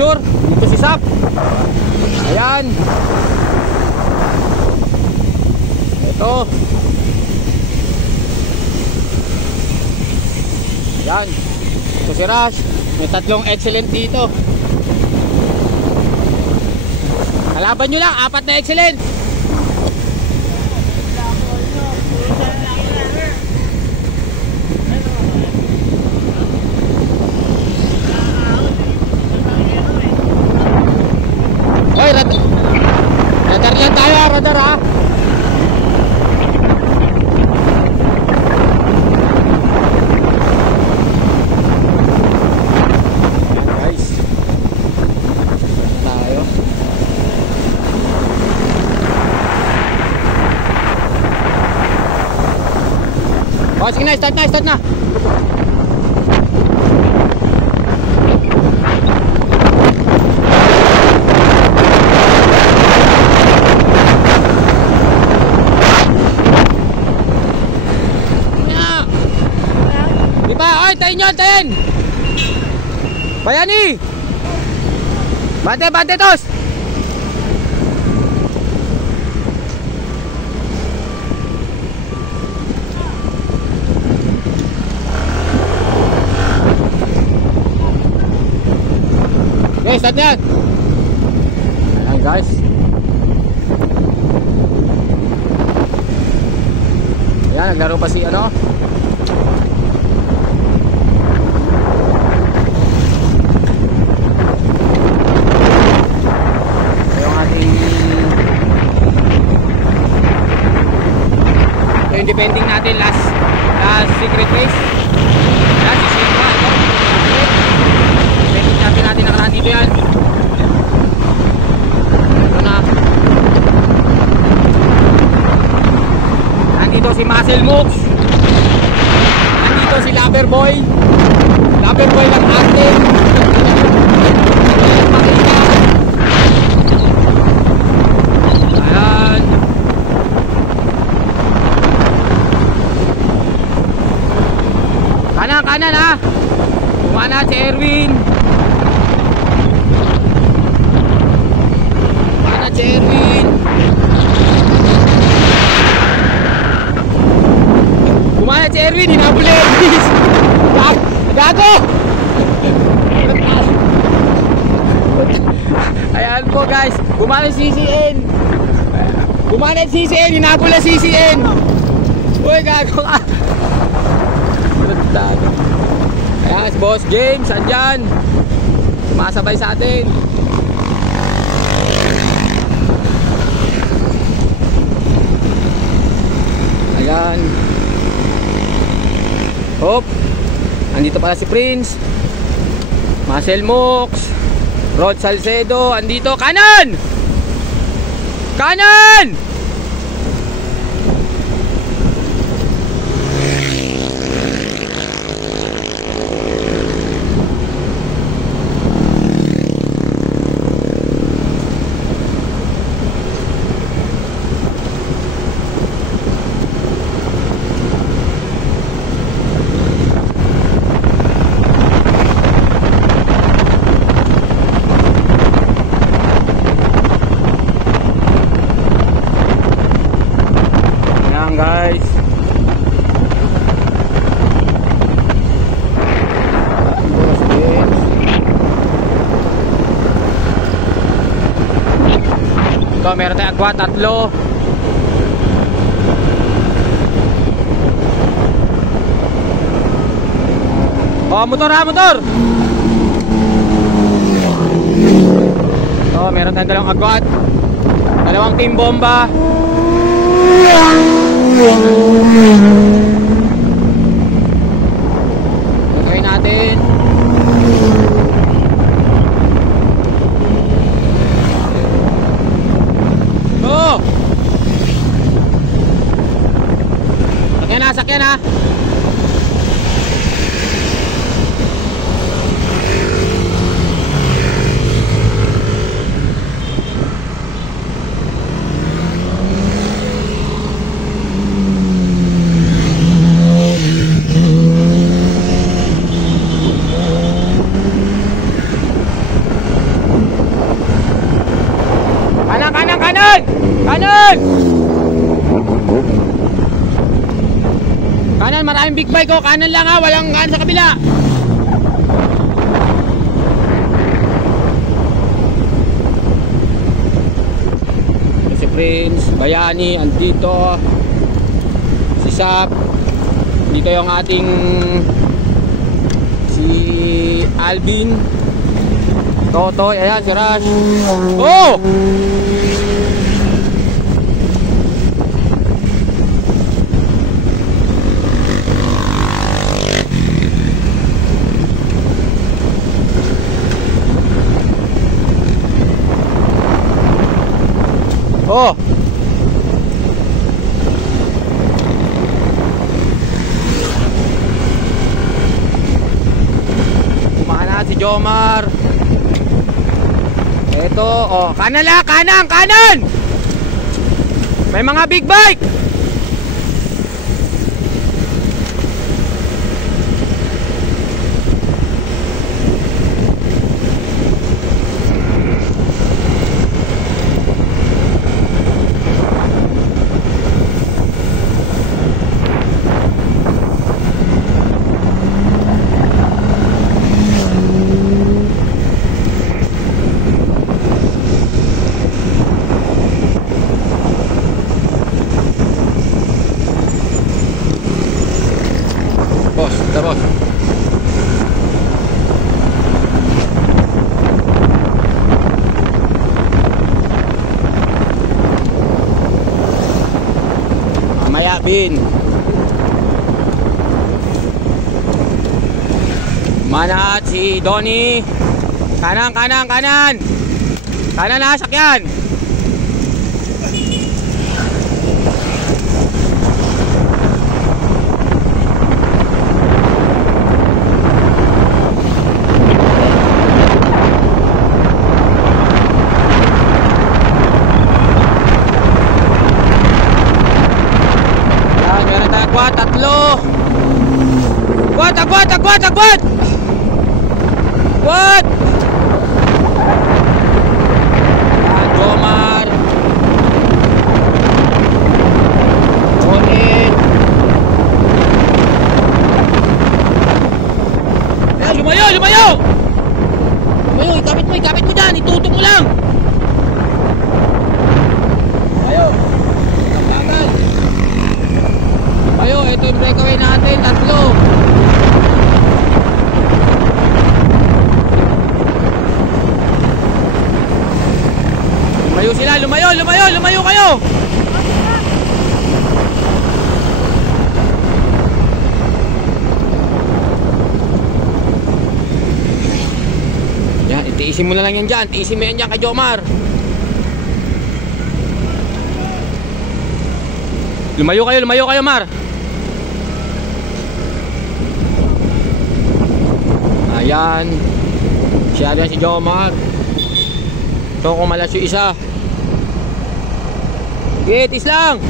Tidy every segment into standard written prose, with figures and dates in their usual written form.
picture. Dito si Sap. Ayan. Ito. Ayan. Ito si Rush. May tatlong excellent dito. Kalaban nyo lang, 4 na excellent. Oy, radar yan tayo, radar ha. Guys, tayo. Oh, sige na, start na, start na. Tayin nyo, tayin! Bayani! Bante, bante, tos! Okay, start yan! Ayan guys. Ayan, naglaro pa si ano? Depending natin last secret race. Yan, isip pa ito. Depending natin nakaraan dito yan. Ito na. Nandito si Muscle Mooks. Nandito si Loverboy. Loverboy lang active. Ayan. Kanan ha. Kumana si Erwin. Kumana si Erwin. Kumana si Erwin. Hinabol Erwin. Gago. Ayan po guys. Kumana si CCN. Kumana si CCN. Hinabol na CCN. Uy, gago ka. Ayan, si Boss James, andyan. Sumasabay sa atin. Ayan. Hop. Andito pala si Prince. Muscle Mooks. Rod Salcedo, andito. Kanan! Kanan! Guys, ito meron tayong agwa, 3. Oh, motor ha, motor. Ito meron tayong 2 agwat, 2 team bomba. Gagawin natin. Oh! Sakyan ha. big bike ko, kanan lang ha, walang kanan sa kabila. Si Prince, Bayani, andito. Si Sap. Hindi kayo ang ating si Alvin. Totoy, ayan si Rush. Oh! Oh. Kumana si Jomar. Ito, oh, kanan lang, kanan. May mga big bike. Tapos mamaya Bin mana si Donnie. Kanan na sakyan. Agwat! What? Jomar. Jonin. Ayan, lumayo! Ikapit mo dyan, itutok mo lang. Lumayo, ito yung breakaway natin, 3. Lumayo sila, lumayo kayo. Yan, itiisin mo na lang yan dyan. Tiisin mo yan dyan kay Jomar. Lumayo kayo, Mar. Ayan. Siya yan si Jomar. So kung malas yung isa. Gitis lang.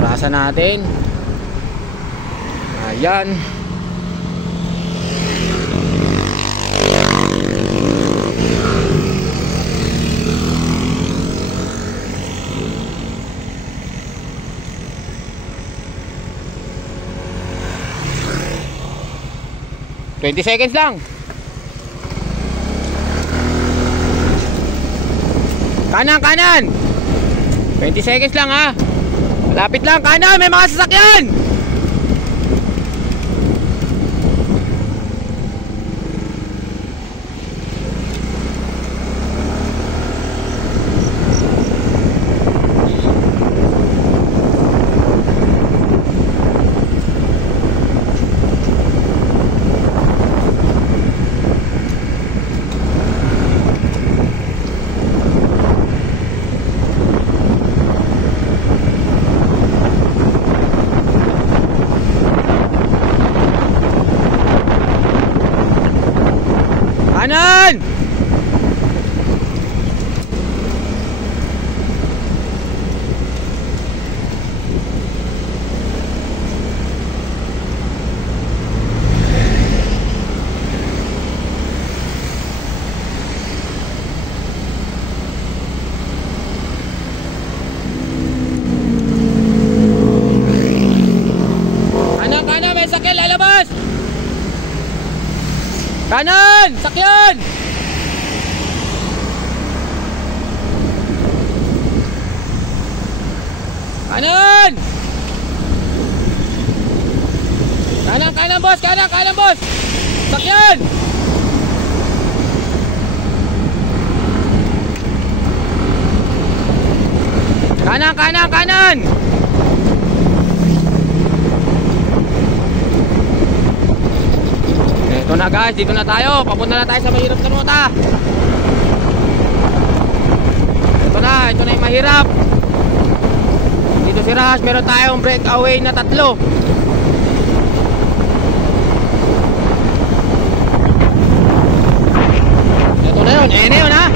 Orasan natin. Ayan. $20 seconds lang. Kanan 20 seconds lang ha. Malapit lang, kanan, may mga sasakyan. Kanan! Sakyan! Kanan! Kanan boss! Kanan boss! Sakyan! Kanan! Ito na guys, dito na tayo. Papunta na tayo sa mahirap na ruta. Ito na yung mahirap. Dito si Rush, meron tayong breakaway na 3. Ito na yun, na yun ha.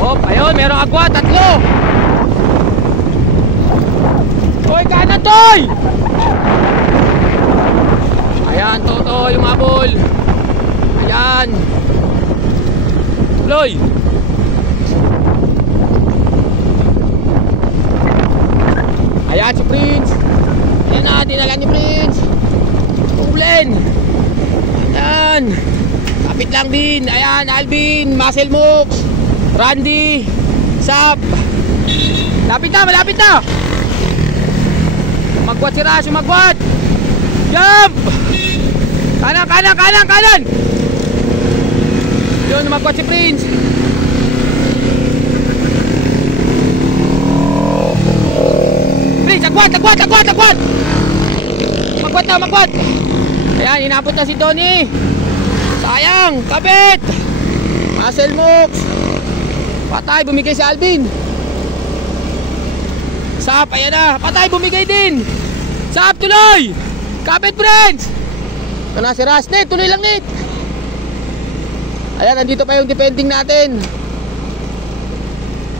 Oh, ayun, merong agwa, 3. Hoy, kanan toy! Ayan, Toto, yung mabol. Ayan. Loy! Ayan si Prince. Ayan na, dinala ni Prince. Tulen. Ayan. Kapit lang din. Ayan, Alvin, Muscle Mooks, Randy, Sap. Malapit na. Magwat si Rush, magwat. Jump! Kanan! Yun, magwat si Prince. Prince, agwat! Magwat! Ayan, inabot na si Donnie. Sayang, kapit. Muscle Mooks. Patay, bumigay si Alvin. Sap, ayan na. Patay, bumigay din. Sap, tuloy. Kapit, Prince. Ito na si Rush. Net, tuloy lang, Net. Ayan, nandito pa yung defending natin.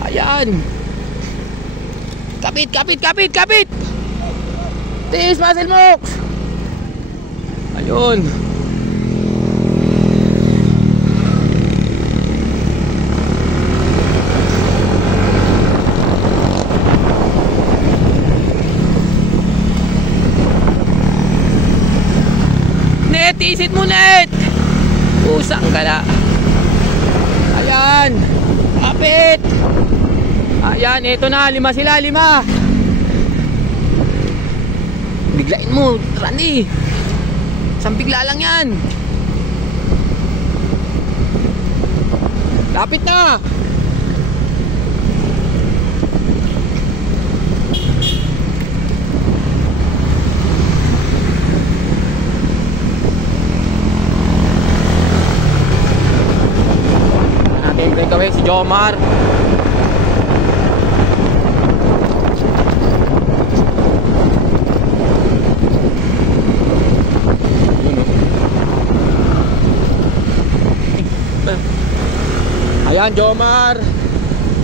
Ayan. Kapit. Tiis, Muscle Mooks. Ayun. Net, isit mo, Net. Usang ka na. Ayan. Kapit. Ayan, eto na. 5 sila, 5. Biglain mo, Randy. Isang bigla lang yan. Lapit na. Breakaway si Jomar. Ayan, Jomar.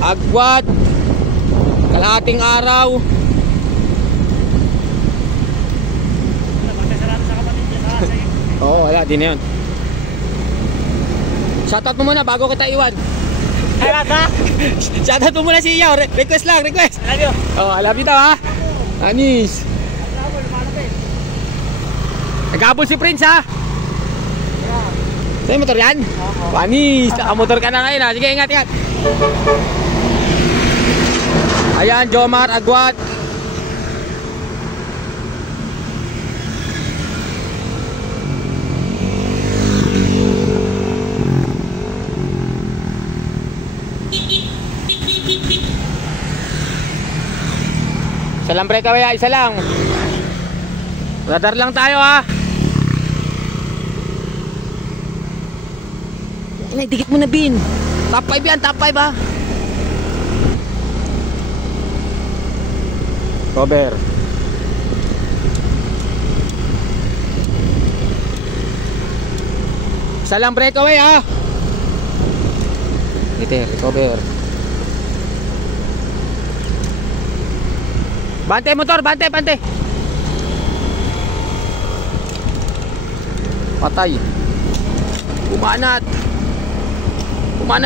Agwat. Kalahating araw. Oo, wala, di na yun. Shoutout mo muna bago kita iwan. Shoutout mo muna si Iyaw. Request lang. I love you. Oh, I love you daw ha. Anis. Nag-abol si Prince ha. Sa'yo motor yan? Anis. Nakamotor ka na ngayon ha. Sige, ingat. Ayan, Jomar, Agwat. Isa lang breakaway ha, isa lang. Radar lang tayo ha. Dikit mo na, Bin. Top 5 yan, top 5 ha. Cover. Isa lang breakaway ha. Ito, recover. Bante motor, bante. Patay. Umanat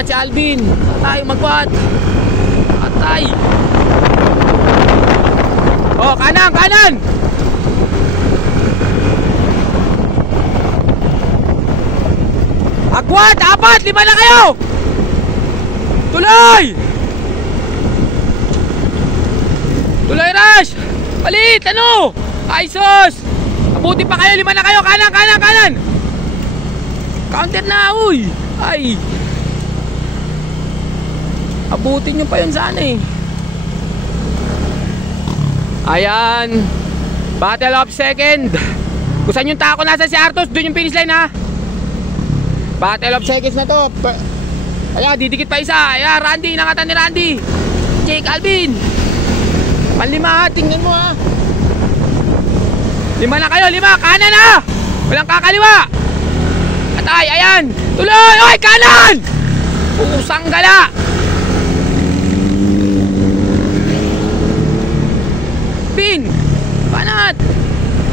si Alvin. Patay, magwat. Patay. Oh, kanan, kanan. Agwat, 4, 5 na kayo. Tuloy. Tuloy, rush. Palit, ano? Ay, sus. Abuti pa kayo, 5 na kayo. Kanan, kanan, kanan. Counter na, uy. Ay. Abutin nyo pa yun sana eh. Ayan. Battle of second. Kung saan yung tako nasa si Artos, doon yung finish line ha. Battle of seconds na to. Ayan, didikit pa isa. Ayan, Randy, nakatan ni Randy. Jake Alvin. Panlima ha, tingnan mo ha. 5 na kayo, 5. Kanan ha. Walang kakaliwa. Atay, ayan. Tuloy, oy, kanan. Pusang gala. Pin. Panat.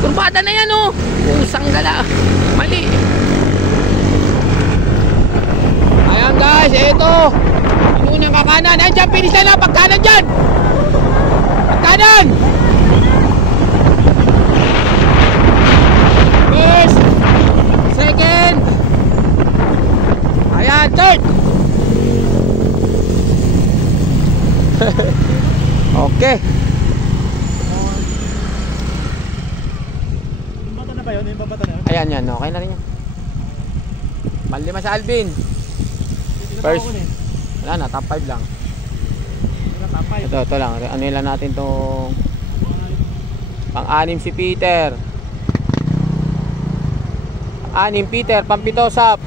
Kurbada na yan oh. Pusang gala. Mali. Ayan guys, eto. Unang kakanan. Ayan dyan, finish na lang. Pagkanan dyan. Pagkanan. First. Second. Ayan, third. Okay. Yung bata na ba yun? Yung babata na yun? Ayan yan, okay na rin yan. Panlima sa Alvin. First. Wala na, top 5 lang. Ito lang. Ano lang natin itong pang-anim si Peter. Pang-anim Peter, pang-7 Sap.